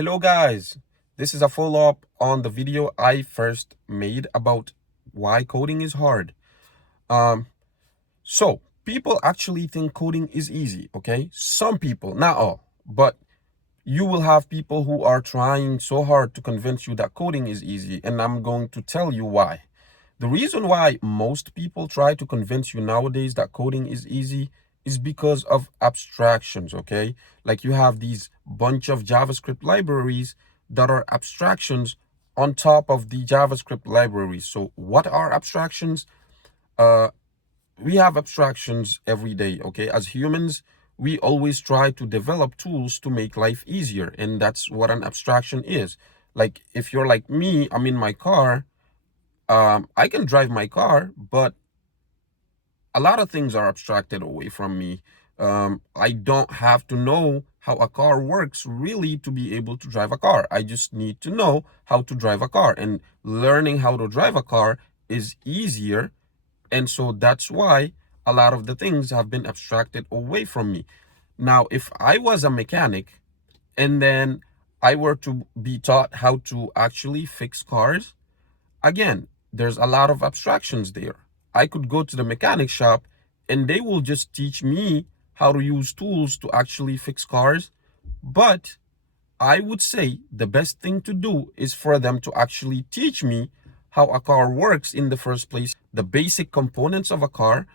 Hello guys, this is a follow-up on the video I first made about why coding is hard. Um, so people actually think coding is easy, okay? Some people, not all, but you will have people who are trying so hard to convince you that coding is easy, and I'm going to tell you why. The reason why most people try to convince you nowadays that coding is easy is because of abstractions, okay? Like you have these bunch of JavaScript libraries that are abstractions on top of the JavaScript libraries. So what are abstractions? Uh, we have abstractions every day, okay? As humans, we always try to develop tools to make life easier, and that's what an abstraction is. Like if you're like me, I'm in my car, I can drive my car, but a lot of things are abstracted away from me. I don't have to know how a car works really to be able to drive a car. I just need to know how to drive a car, and learning how to drive a car is easier. And so that's why a lot of the things have been abstracted away from me. Now, if I was a mechanic and then I were to be taught how to actually fix cars, again, there's a lot of abstractions there. I could go to the mechanic shop and they will just teach me how to use tools to actually fix cars. But I would say the best thing to do is for them to actually teach me how a car works in the first place, the basic components of a car,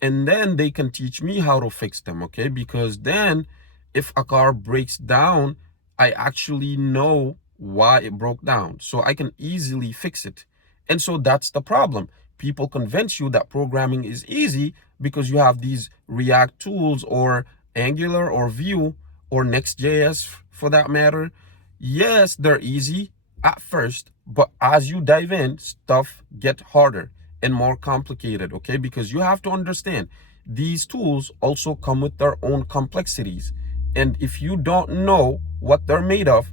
and then they can teach me how to fix them, okay? Because then if a car breaks down, I actually know why it broke down, so I can easily fix it. And so that's the problem. People convince you that programming is easy because you have these React tools or Angular or Vue or Next.js for that matter. Yes, they're easy at first, but as you dive in, stuff get harder and more complicated, okay? Because you have to understand these tools also come with their own complexities. And if you don't know what they're made of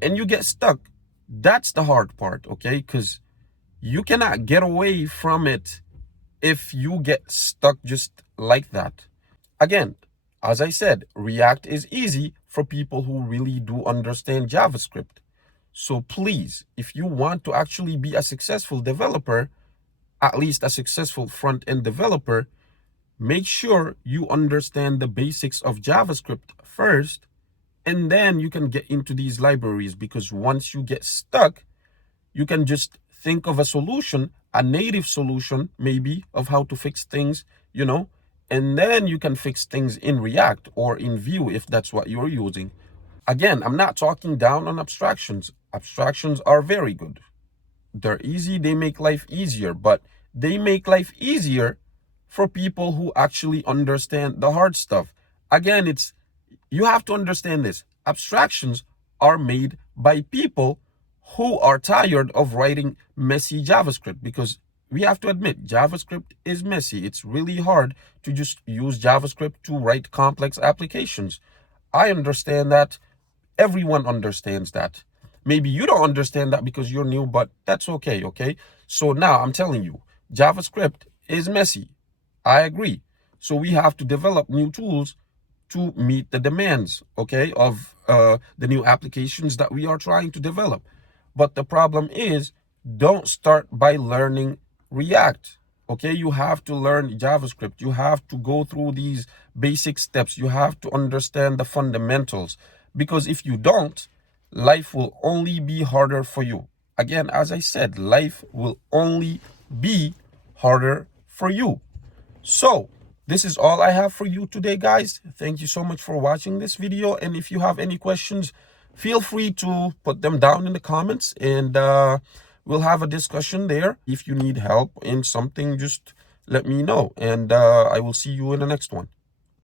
and you get stuck, that's the hard part, okay? Because you cannot get away from it if you get stuck just like that. Again, as I said, React is easy for people who really do understand JavaScript. So please, if you want to actually be a successful developer, at least a successful front-end developer, make sure you understand the basics of JavaScript first, and then you can get into these libraries, because once you get stuck, you can just think of a solution, a native solution maybe, of how to fix things, and then you can fix things in React or in Vue if that's what you're using. Again, I'm not talking down on abstractions. Abstractions are very good. They're easy, they make life easier, but they make life easier for people who actually understand the hard stuff. Again, you have to understand this. Abstractions are made by people who are tired of writing messy JavaScript, because we have to admit JavaScript is messy. It's really hard to just use JavaScript to write complex applications. I understand that. Everyone understands that. Maybe you don't understand that because you're new, but that's okay, okay? So now I'm telling you, JavaScript is messy. I agree. So we have to develop new tools to meet the demands, okay, of the new applications that we are trying to develop. But the problem is, don't start by learning React. Okay, you have to learn JavaScript. You have to go through these basic steps. You have to understand the fundamentals, because if you don't, life will only be harder for you. Again, as I said, life will only be harder for you. So this is all I have for you today, guys. Thank you so much for watching this video. And if you have any questions, feel free to put them down in the comments, and we'll have a discussion there. If you need help in something, just let me know, and I will see you in the next one.